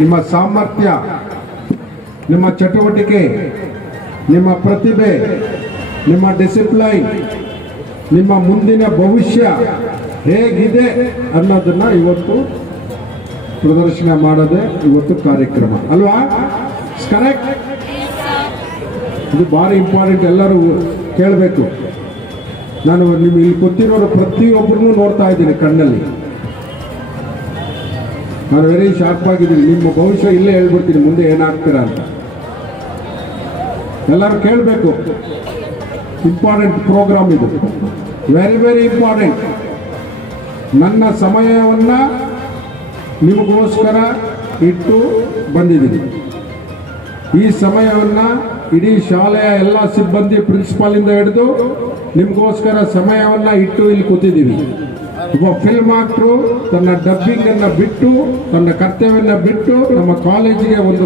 ನಿಮ್ಮ ಸಾಮರ್ಥ್ಯ, ನಿಮ್ಮ ಚಟುವಟಿಕೆ, ನಿಮ್ಮ ಪ್ರತಿಭೆ, ನಿಮ್ಮ ಡಿಸಿಪ್ಲೈನ್, ನಿಮ್ಮ ಮುಂದಿನ ಭವಿಷ್ಯ ಹೇಗಿದೆ ಅನ್ನೋದನ್ನ ಇವತ್ತು ಪ್ರದರ್ಶನ ಮಾಡೋದೇ ಇವತ್ತು ಕಾರ್ಯಕ್ರಮ ಅಲ್ವಾ? ಕರೆಕ್ಟ್. ಇದು ಭಾರಿ ಇಂಪಾರ್ಟೆಂಟ್. ಎಲ್ಲರೂ ಕೇಳಬೇಕು. ನಾನು ನಿಮ್ಗೆ ಇಲ್ಲಿ ಗೊತ್ತಿರೋರು ಪ್ರತಿಯೊಬ್ಬರನ್ನು ನೋಡ್ತಾ ಇದ್ದೀನಿ ಕಣ್ಣಲ್ಲಿ. ನಾನು ವೆರಿ ಶಾರ್ಪ್ ಆಗಿದ್ದೀನಿ. ನಿಮ್ಮ ಭವಿಷ್ಯ ಇಲ್ಲೇ ಹೇಳ್ಬಿಡ್ತೀನಿ ಮುಂದೆ ಏನಾಗ್ತೀರಾ ಅಂತ. ಎಲ್ಲರೂ ಕೇಳಬೇಕು. ಇಂಪಾರ್ಟೆಂಟ್ ಪ್ರೋಗ್ರಾಮ್ ಇದು, ವೆರಿ ವೆರಿ ಇಂಪಾರ್ಟೆಂಟ್. ನನ್ನ ಸಮಯವನ್ನು ನಿಮಗೋಸ್ಕರ ಇಟ್ಟು ಬಂದಿದ್ದೀನಿ. ಈ ಸಮಯವನ್ನು ಇಡೀ ಶಾಲೆಯ ಎಲ್ಲ ಸಿಬ್ಬಂದಿ ಪ್ರಿನ್ಸಿಪಾಲಿಂದ ಹಿಡಿದು ನಿಮಗೋಸ್ಕರ ಸಮಯವನ್ನು ಇಟ್ಟು ಇಲ್ಲಿ ಕೂತಿದ್ದೀವಿ. ಒಬ್ಬ ಫಿಲ್ಮ್ ಆಕ್ಟ್ರು ತನ್ನ ಡಬ್ಬಿಂಗ್ ಅನ್ನು ಬಿಟ್ಟು, ತನ್ನ ಕರ್ತವ್ಯವನ್ನು ಬಿಟ್ಟು ನಮ್ಮ ಕಾಲೇಜಿಗೆ ಒಂದು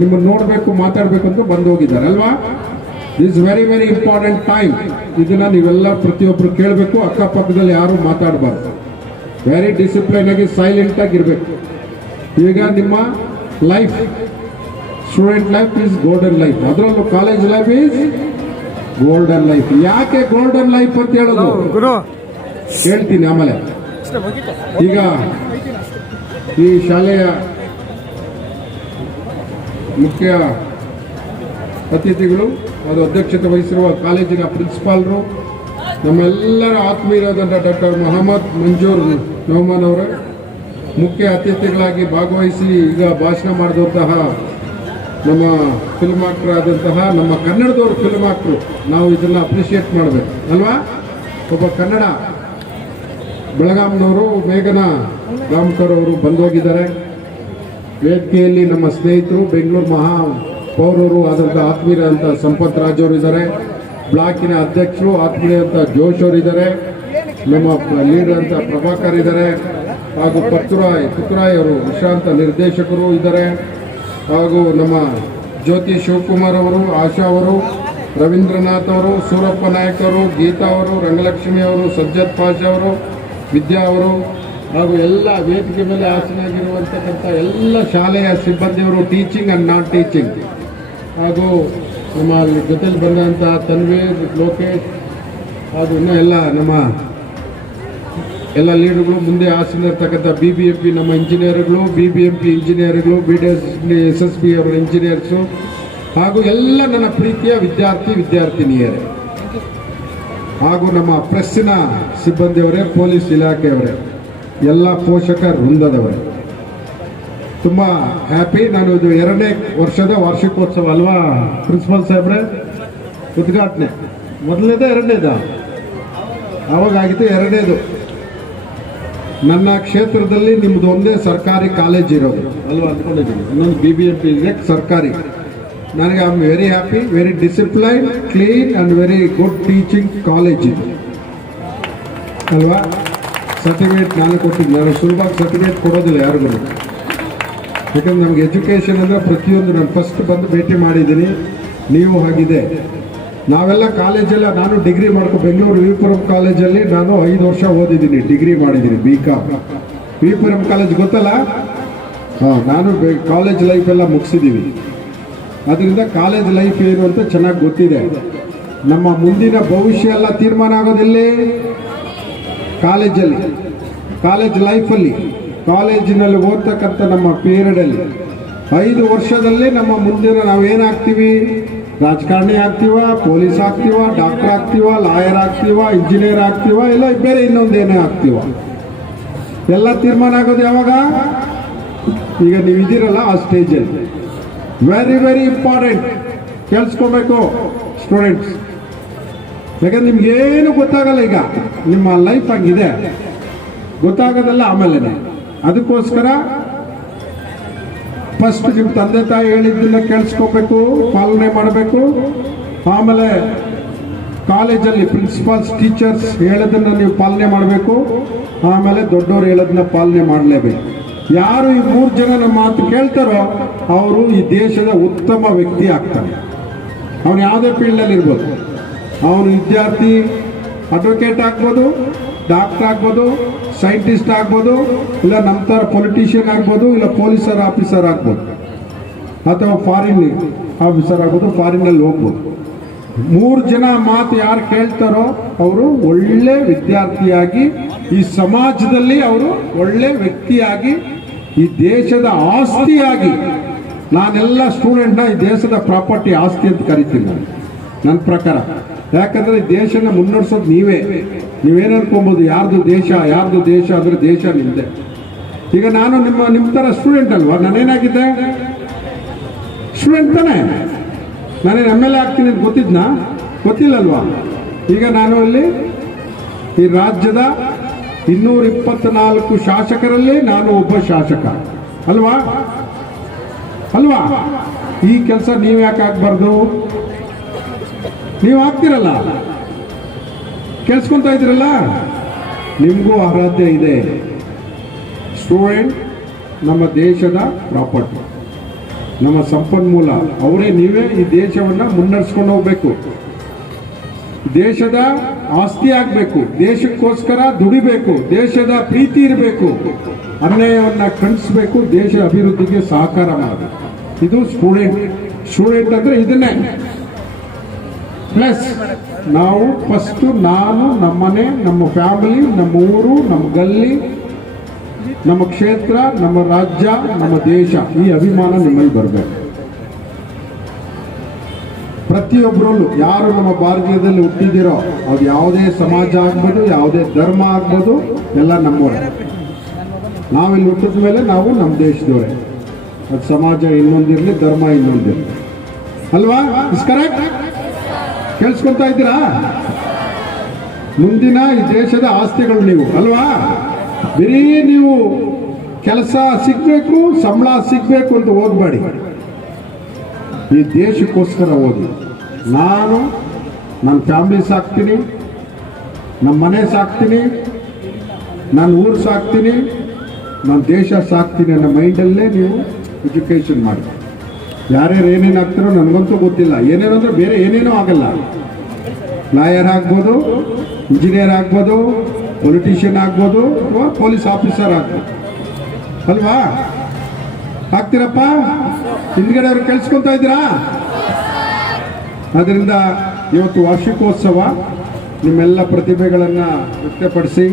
ನಿಮ್ಮನ್ನು ನೋಡಬೇಕು, ಮಾತಾಡಬೇಕು ಅಂತ ಬಂದು ಹೋಗಿದ್ದಾರೆ ಅಲ್ವಾ? This very very important time. ಇದನ್ನ ನೀವೆಲ್ಲ ಪ್ರತಿಯೊಬ್ಬರು ಕೇಳಬೇಕು. ಅಕ್ಕಪಕ್ಕದಲ್ಲಿ ಯಾರು ಮಾತಾಡಬಾರ್ದು. ವೆರಿ ಡಿಸಿಪ್ಲೈನ್ ಆಗಿ ಸೈಲೆಂಟ್ ಆಗಿರ್ಬೇಕು. ಈಗ ನಿಮ್ಮ life, student life is golden life. ಅದರಲ್ಲೂ college life is golden life. ಯಾಕೆ ಗೋಲ್ಡನ್ ಲೈಫ್ ಅಂತ ಹೇಳೋದು ಹೇಳ್ತೀನಿ ಆಮೇಲೆ. ಈಗ ಈ ಶಾಲೆಯ ಮುಖ್ಯ ಅತಿಥಿಗಳು, ಅದು ಅಧ್ಯಕ್ಷತೆ ವಹಿಸಿರುವ ಕಾಲೇಜಿನ ಪ್ರಿನ್ಸಿಪಾಲ್ರು, ನಮ್ಮೆಲ್ಲರ ಆತ್ಮೀಯರಾದಂಥ ಡಾಕ್ಟರ್ ಮೊಹಮ್ಮದ್ ಮಂಜೂರ್ ನೌಮನ್ ಅವರೇ, ಮುಖ್ಯ ಅತಿಥಿಗಳಾಗಿ ಭಾಗವಹಿಸಿ ಈಗ ಭಾಷಣ ಮಾಡಿದಂತಹ ನಮ್ಮ ಫಿಲ್ಮ್ ಆಕ್ಟರ್ ಆದಂತಹ ನಮ್ಮ ಕನ್ನಡದವರು ಫಿಲ್ಮ್ ಆಕ್ಟ್ರು, ನಾವು ಇದನ್ನು ಅಪ್ರಿಷಿಯೇಟ್ ಮಾಡಬೇಕು ಅಲ್ವಾ? ಒಬ್ಬ ಕನ್ನಡ ಬೆಳಗಾಂನವರು ಮೇಘನಾ ಗಾಂವ್ಕರ್ ಅವರು ಬಂದೋಗಿದ್ದಾರೆ. ವೇದಿಕೆಯಲ್ಲಿ ನಮ್ಮ ಸ್ನೇಹಿತರು ಬೆಂಗಳೂರು ಮಹಾ ಪೌರರು ಆದಂಥ ಆತ್ಮೀಯರಂಥ ಸಂಪತ್ ರಾಜ್ ಅವರು ಇದ್ದಾರೆ. ಬ್ಲಾಕಿನ ಅಧ್ಯಕ್ಷರು ಆತ್ಮೀಯಂತ ಜೋಶ್ ಅವರು ಇದ್ದಾರೆ. ನಮ್ಮ ಲೀಡರ್ ಅಂತ ಪ್ರಭಾಕರ್ ಇದ್ದಾರೆ. ಹಾಗೂ ಪುತ್ತರಾಯ್ ಅವರು ವಿಶ್ರಾಂತ ನಿರ್ದೇಶಕರು ಇದ್ದಾರೆ. ಹಾಗೂ ನಮ್ಮ ಜ್ಯೋತಿ ಶಿವಕುಮಾರ್ ಅವರು, ಆಶಾ ಅವರು, ರವೀಂದ್ರನಾಥ್ ಅವರು, ಸೂರಪ್ಪ ನಾಯಕ್ ಅವರು, ಗೀತಾ ಅವರು, ರಂಗಲಕ್ಷ್ಮಿ ಅವರು, ಸಜ್ಜದ್ ಪಾಷಾ ಅವರು, ವಿದ್ಯಾ ಅವರು, ಹಾಗೂ ಎಲ್ಲ ವೇದಿಕೆ ಮೇಲೆ ಆಸನಾಗಿರುವಂತಕ್ಕಂಥ ಎಲ್ಲ ಶಾಲೆಯ ಸಿಬ್ಬಂದಿಯವರು, ಟೀಚಿಂಗ್ ಆ್ಯಂಡ್ ನಾನ್ ಟೀಚಿಂಗ್, ಹಾಗೂ ನಮ್ಮ ಜೊತೆಲಿ ಬಂದಂಥ ತನ್ವೀರ್, ಲೋಕೇಶ್, ಹಾಗೂ ಇನ್ನೂ ಎಲ್ಲ ನಮ್ಮ ಎಲ್ಲ ಲೀಡರ್ಗಳು, ಮುಂದೆ ಆಸನಿರ್ತಕ್ಕಂಥ BBMP ನಮ್ಮ ಇಂಜಿನಿಯರ್ಗಳು, BBMP ಇಂಜಿನಿಯರ್ಗಳು, SSB ಅವರ ಇಂಜಿನಿಯರ್ಸು, ಹಾಗೂ ಎಲ್ಲ ನನ್ನ ಪ್ರೀತಿಯ ವಿದ್ಯಾರ್ಥಿನಿಯರೇ, ಹಾಗೂ ನಮ್ಮ ಪ್ರೆಸ್ಸಿನ ಸಿಬ್ಬಂದಿಯವರೇ, ಪೊಲೀಸ್ ಇಲಾಖೆಯವರೇ, ಎಲ್ಲ ಪೋಷಕ ವೃಂದದವರೇ, ತುಂಬ ಹ್ಯಾಪಿ. ನಾನು ಇದು 2ನೇ ವರ್ಷದ ವಾರ್ಷಿಕೋತ್ಸವ ಅಲ್ವಾ ಪ್ರಿನ್ಸಿಪಲ್ ಸಾಹೇಬ್ರೆ? ಉದ್ಘಾಟನೆ ಮೊದಲನೇದ 2ನೇದ? ಅವಾಗಾಗಿತ್ತು 2ನೇದು. ನನ್ನ ಕ್ಷೇತ್ರದಲ್ಲಿ ನಿಮ್ಮದು ಒಂದೇ ಸರ್ಕಾರಿ ಕಾಲೇಜ್ ಇರೋದು ಅಲ್ವಾ ಅಂದ್ಕೊಂಡಿದ್ದೀನಿ. ಇನ್ನೊಂದು BBMP ಇದೆ ಸರ್ಕಾರಿ. ನನಗೆ I am very happy. Very discipline, clean and very good teaching college ಇದು ಅಲ್ವಾ? ಸರ್ಟಿಫಿಕೇಟ್ ನಾನು ಕೊಟ್ಟಿದ್ದೀನಿ. ನಾನು ಸುಲಭವಾಗಿ ಸರ್ಟಿಫಿಕೇಟ್ ಕೊಡೋದಿಲ್ಲ ಯಾರಿಗೂ. ಯಾಕಂದ್ರೆ ನಮ್ಗೆ ಎಜುಕೇಷನ್ ಅಂದರೆ ಪ್ರತಿಯೊಂದು ನಾನು ಫಸ್ಟ್ ಬಂದು ಭೇಟಿ ಮಾಡಿದ್ದೀನಿ. ನೀವು ಹಾಗಿದೆ. ನಾವೆಲ್ಲ ಕಾಲೇಜೆಲ್ಲ, ನಾನು ಡಿಗ್ರಿ ಬೆಂಗಳೂರು ವಿಪುರಂ ಕಾಲೇಜಲ್ಲಿ ನಾನು 5 ವರ್ಷ ಓದಿದ್ದೀನಿ, ಡಿಗ್ರಿ ಮಾಡಿದ್ದೀನಿ, BCom. ವಿಪುರಂ ಕಾಲೇಜ್ ಗೊತ್ತಲ್ಲ? ನಾನು ಕಾಲೇಜ್ ಲೈಫೆಲ್ಲ ಮುಗಿಸಿದ್ದೀವಿ. ಅದರಿಂದ ಕಾಲೇಜ್ ಲೈಫ್ ಏನು ಅಂತ ಚೆನ್ನಾಗಿ ಗೊತ್ತಿದೆ. ನಮ್ಮ ಮುಂದಿನ ಭವಿಷ್ಯ ಎಲ್ಲ ತೀರ್ಮಾನ ಆಗೋದಿಲ್ಲಿ ಕಾಲೇಜಲ್ಲಿ, ಕಾಲೇಜ್ ಲೈಫಲ್ಲಿ, ಕಾಲೇಜಿನಲ್ಲಿ ಓದ್ತಕ್ಕಂಥ ನಮ್ಮ ಪೀರಿಯಡಲ್ಲಿ 5 ವರ್ಷದಲ್ಲಿ ನಮ್ಮ ಮುಂದಿನ ನಾವೇನಾಗ್ತೀವಿ? ರಾಜಕಾರಣಿ ಆಗ್ತೀವ, ಪೊಲೀಸ್ ಆಗ್ತೀವ, ಡಾಕ್ಟರ್ ಆಗ್ತೀವ, ಲಾಯರ್ ಆಗ್ತೀವ, ಇಂಜಿನಿಯರ್ ಆಗ್ತೀವ, ಇಲ್ಲ ಬೇರೆ ಇನ್ನೊಂದೇನೇ ಆಗ್ತೀವ? ಎಲ್ಲ ತೀರ್ಮಾನ ಆಗೋದು ಯಾವಾಗ? ಈಗ ನೀವು ಇದ್ದೀರಲ್ಲ ಆ ಸ್ಟೇಜಲ್ಲಿ. Very very important. ಕೇಳಿಸ್ಕೋಬೇಕು ಸ್ಟೂಡೆಂಟ್ಸ್. ಯಾಕಂದ್ರೆ ನಿಮ್ಗೇನು ಗೊತ್ತಾಗಲ್ಲ. ಈಗ ನಿಮ್ಮ ಲೈಫ್ ಆಗಿದೆ, ಗೊತ್ತಾಗೋದಲ್ಲ ಆಮೇಲೆ. ಅದಕ್ಕೋಸ್ಕರ ಫಸ್ಟ್ ನಿಮ್ಮ ತಂದೆ ತಾಯಿ ಹೇಳಿದ್ದನ್ನ ಕೇಳಿಸ್ಕೋಬೇಕು, ಪಾಲನೆ ಮಾಡಬೇಕು. ಆಮೇಲೆ ಕಾಲೇಜಲ್ಲಿ ಪ್ರಿನ್ಸಿಪಾಲ್ಸ್, ಟೀಚರ್ಸ್ ಹೇಳೋದನ್ನ ನೀವು ಪಾಲನೆ ಮಾಡಬೇಕು. ಆಮೇಲೆ ದೊಡ್ಡವರು ಹೇಳೋದನ್ನ ಪಾಲನೆ ಮಾಡಲೇಬೇಕು. ಯಾರು ಈ 3 ಜನ ನಮ್ಮ ಮಾತು ಕೇಳ್ತಾರೋ ಅವರು ಈ ದೇಶದ ಉತ್ತಮ ವ್ಯಕ್ತಿ ಆಗ್ತಾನೆ. ಅವನು ಯಾವುದೇ ಫೀಲ್ಡಲ್ಲಿ ಇರ್ಬೋದು, ಅವನು ವಿದ್ಯಾರ್ಥಿ ಅಡ್ವೊಕೇಟ್ ಆಗ್ಬೋದು, ಡಾಕ್ಟರ್ ಆಗ್ಬೋದು, ಸೈಂಟಿಸ್ಟ್ ಆಗ್ಬೋದು, ಇಲ್ಲ ನಮ್ಮ ಥರ ಪೊಲಿಟಿಷಿಯನ್ ಆಗ್ಬೋದು, ಇಲ್ಲ ಪೊಲೀಸರ್ ಆಫೀಸರ್ ಆಗ್ಬೋದು, ಅಥವಾ ಫಾರಿನ್ ಆಫೀಸರ್ ಆಗ್ಬೋದು, ಫಾರಿನಲ್ಲಿ ಹೋಗ್ಬೋದು. 3 ಜನ ಮಾತು ಯಾರು ಕೇಳ್ತಾರೋ ಅವರು ಒಳ್ಳೆ ವಿದ್ಯಾರ್ಥಿಯಾಗಿ, ಈ ಸಮಾಜದಲ್ಲಿ ಅವರು ಒಳ್ಳೆ ವ್ಯಕ್ತಿಯಾಗಿ, ಈ ದೇಶದ ಆಸ್ತಿಯಾಗಿ. ನಾನೆಲ್ಲ ಸ್ಟೂಡೆಂಟ್ನ ಈ ದೇಶದ ಪ್ರಾಪರ್ಟಿ ಆಸ್ತಿ ಅಂತ ಕರಿತೀನಿ ನಾನು, ನನ್ನ ಪ್ರಕಾರ. ಯಾಕಂದ್ರೆ ಈ ದೇಶನ ಮುನ್ನಡೆಸೋದು ನೀವೇನು ಅನ್ಕೊಬೋದು, ಯಾರ್ದು ದೇಶ ಅಂದ್ರೆ ದೇಶ ನಿಮ್ದೆ. ಈಗ ನಾನು ನಿಮ್ಮ ತರ ಸ್ಟೂಡೆಂಟ್ ಅಲ್ವಾ, ನಾನೇನಾಗಿದ್ದೆ ಸ್ಟೂಡೆಂಟ್ ತಾನೆ. ನಾನೇನು MLA ಆಗ್ತೀನಿ ಅಂತ ಗೊತ್ತಿಲ್ಲಲ್ವಾ. ಈಗ ನಾನು ಅಲ್ಲಿ ಈ ರಾಜ್ಯದ 224 ಶಾಸಕರಲ್ಲಿ ನಾನು ಒಬ್ಬ ಶಾಸಕ ಅಲ್ವಾ. ಈ ಕೆಲಸ ನೀವು ಯಾಕೆ ಆಗ್ಬಾರ್ದು? ನೀವು ಆಗ್ತಿರಲ್ಲ, ಕೇಳಿಸ್ಕೊಂತ ಇದ್ದೀರಲ್ಲ, ನಿಮಗೂ ಅರ್ಹತೆ ಇದೆ. ಸ್ಟೂಡೆಂಟ್ ನಮ್ಮ ದೇಶದ ಪ್ರಾಪರ್ಟಿ, ನಮ್ಮ ಸಂಪನ್ಮೂಲ. ನೀವೇ ಈ ದೇಶವನ್ನ ಮುನ್ನಡೆಸ್ಕೊಂಡು ಹೋಗ್ಬೇಕು, ದೇಶದ ಆಸ್ತಿ ಆಗ್ಬೇಕು, ದೇಶಕ್ಕೋಸ್ಕರ ದುಡಿಬೇಕು, ದೇಶದ ಪ್ರೀತಿ ಇರಬೇಕು, ಅನ್ಯಾಯವನ್ನ ಖಂಡಿಸಬೇಕು, ದೇಶ ಅಭಿವೃದ್ಧಿಗೆ ಸಹಕಾರ ಮಾಡಬೇಕು. ಇದು ಸ್ಟೂಡೆಂಟ್ ಅಂದ್ರೆ ಇದನ್ನೇ. ಪ್ಲಸ್ ನಾವು ಫಸ್ಟ್ ನಾನು, ನಮ್ಮನೆ, ನಮ್ಮ ಫ್ಯಾಮಿಲಿ, ನಮ್ಮ ಊರು, ನಮ್ಮ ಗಲ್ಲಿ, ನಮ್ಮ ಕ್ಷೇತ್ರ, ನಮ್ಮ ರಾಜ್ಯ, ನಮ್ಮ ದೇಶ, ಈ ಅಭಿಮಾನ ನಿಮ್ಮಲ್ಲಿ ಬರಬೇಕು. ಪ್ರತಿಯೊಬ್ಬರಲ್ಲೂ ಯಾರು ನಮ್ಮ ಭಾರತೀಯದಲ್ಲಿ ಹುಟ್ಟಿದಿರೋ, ಅದು ಯಾವುದೇ ಸಮಾಜ ಆಗ್ಬೋದು, ಯಾವುದೇ ಧರ್ಮ ಆಗ್ಬೋದು, ಎಲ್ಲ ನಮ್ಮವರೇ. ನಾವಿಲ್ಲಿ ಹುಟ್ಟಿದ ಮೇಲೆ ನಾವು ನಮ್ಮ ದೇಶದವರೇ. ಅದು ಸಮಾಜ ಇನ್ನೊಂದಿರಲಿ, ಧರ್ಮ ಇನ್ನೊಂದಿರಲಿ, ಅಲ್ವಾ? Is correct? ಕೇಳಿಸ್ಕೊಂತ ಇದ್ದೀರಾ? ಮುಂದಿನ ಈ ದೇಶದ ಆಸ್ತಿಗಳು ನೀವು ಅಲ್ವಾ. ಬರೀ ನೀವು ಕೆಲಸ ಸಿಗ್ಬೇಕು, ಸಂಬಳ ಸಿಗ್ಬೇಕು ಅಂತ ಓದ್ಬೇಡಿ, ಈ ದೇಶಕ್ಕೋಸ್ಕರ ಓದಿ. ನಾನು ನನ್ನ ಫ್ಯಾಮಿಲಿ ಸಾಕ್ತೀನಿ, ನಮ್ಮ ಮನೆ ಸಾಕ್ತೀನಿ, ನನ್ನ ಊರು ಸಾಕ್ತೀನಿ, ನನ್ನ ದೇಶ ಸಾಕ್ತೀನಿ ಅನ್ನೋ ಮೈಂಡಲ್ಲೇ ನೀವು ಎಜುಕೇಷನ್ ಮಾಡಿ. ಯಾರ್ಯಾರು ಏನೇನು ಆಗ್ತಾರೋ ನನಗಂತೂ ಗೊತ್ತಿಲ್ಲ. ಏನೇನು ಅಂದರೆ ಬೇರೆ ಏನೇನೋ ಆಗಲ್ಲ. ಲಾಯರ್ ಆಗ್ಬೋದು, ಇಂಜಿನಿಯರ್ ಆಗ್ಬೋದು, ಪೊಲಿಟಿಷಿಯನ್ ಆಗ್ಬೋದು, ಅಥವಾ ಪೊಲೀಸ್ ಆಫೀಸರ್ ಆಗ್ಬೋದು, ಅಲ್ವಾ? ಆಗ್ತೀರಪ್ಪ? ಹಿಂದ್ಗಡೆ ಅವ್ರು ಕೇಳಿಸ್ಕೊಂತ ಇದ್ದೀರಾ? ಅದರಿಂದ ಇವತ್ತು ವಾರ್ಷಿಕೋತ್ಸವ, ನಿಮ್ಮೆಲ್ಲ ಪ್ರತಿಭೆಗಳನ್ನು ವ್ಯಕ್ತಪಡಿಸಿ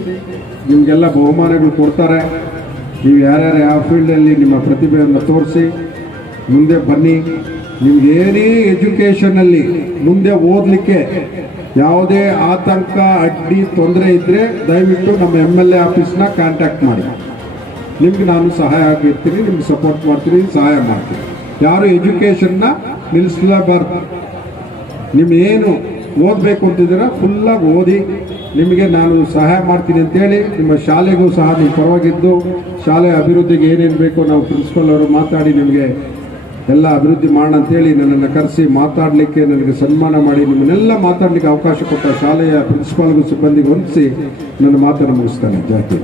ನಿಮಗೆಲ್ಲ ಬಹುಮಾನಗಳು ಕೊಡ್ತಾರೆ. ನೀವು ಯಾರ್ಯಾರು ಯಾವ ಫೀಲ್ಡಲ್ಲಿ ನಿಮ್ಮ ಪ್ರತಿಭೆಯನ್ನು ತೋರಿಸಿ ಮುಂದೆ ಬನ್ನಿ. ನಿಮ್ಗೆ ಏನೇ ಎಜುಕೇಷನಲ್ಲಿ ಮುಂದೆ ಓದಲಿಕ್ಕೆ ಯಾವುದೇ ಆತಂಕ, ಅಡ್ಡಿ, ತೊಂದರೆ ಇದ್ದರೆ ದಯವಿಟ್ಟು ನಮ್ಮ MLA ಆಫೀಸ್ನ ಕಾಂಟ್ಯಾಕ್ಟ್ ಮಾಡಿ. ನಿಮ್ಗೆ ನಾನು ಸಹಾಯ ಆಗಿರ್ತೀನಿ, ನಿಮ್ಗೆ ಸಪೋರ್ಟ್ ಮಾಡ್ತೀನಿ, ಸಹಾಯ ಮಾಡ್ತೀನಿ. ಯಾರು ಎಜುಕೇಷನ್ನ ನಿಲ್ಲಿಸಲೇಬಾರ್ದು. ನಿಮ್ಗೇನು ಓದಬೇಕು ಅಂತಿದ್ದೀರ ಫುಲ್ಲಾಗಿ ಓದಿ, ನಿಮಗೆ ನಾನು ಸಹಾಯ ಮಾಡ್ತೀನಿ ಅಂತೇಳಿ ನಿಮ್ಮ ಶಾಲೆಗೂ ಸಹ ನಿಮ್ಮ ಪರವಾಗಿದ್ದು ಶಾಲೆ ಅಭಿವೃದ್ಧಿಗೆ ಏನೇನು ಬೇಕೋ ನಾವು ಪ್ರಿನ್ಸಿಪಲ್ ಅವರು ಮಾತಾಡಿ ನಿಮಗೆ ಎಲ್ಲ ಅಭಿವೃದ್ಧಿ ಮಾಡೋಣ ಅಂತೇಳಿ ನನ್ನನ್ನು ಕರೆಸಿ ಮಾತಾಡಲಿಕ್ಕೆ, ನನಗೆ ಸನ್ಮಾನ ಮಾಡಿ ನಿಮ್ಮನ್ನೆಲ್ಲ ಮಾತಾಡಲಿಕ್ಕೆ ಅವಕಾಶ ಕೊಟ್ಟ ಶಾಲೆಯ ಪ್ರಿನ್ಸಿಪಾಲ್ಗೂ ಸಿಬ್ಬಂದಿಗೆ ಹೊಂದಿಸಿ ನನ್ನ ಮಾತನ್ನು ಮುಗಿಸ್ತಾನೆ. ಜಾತಿ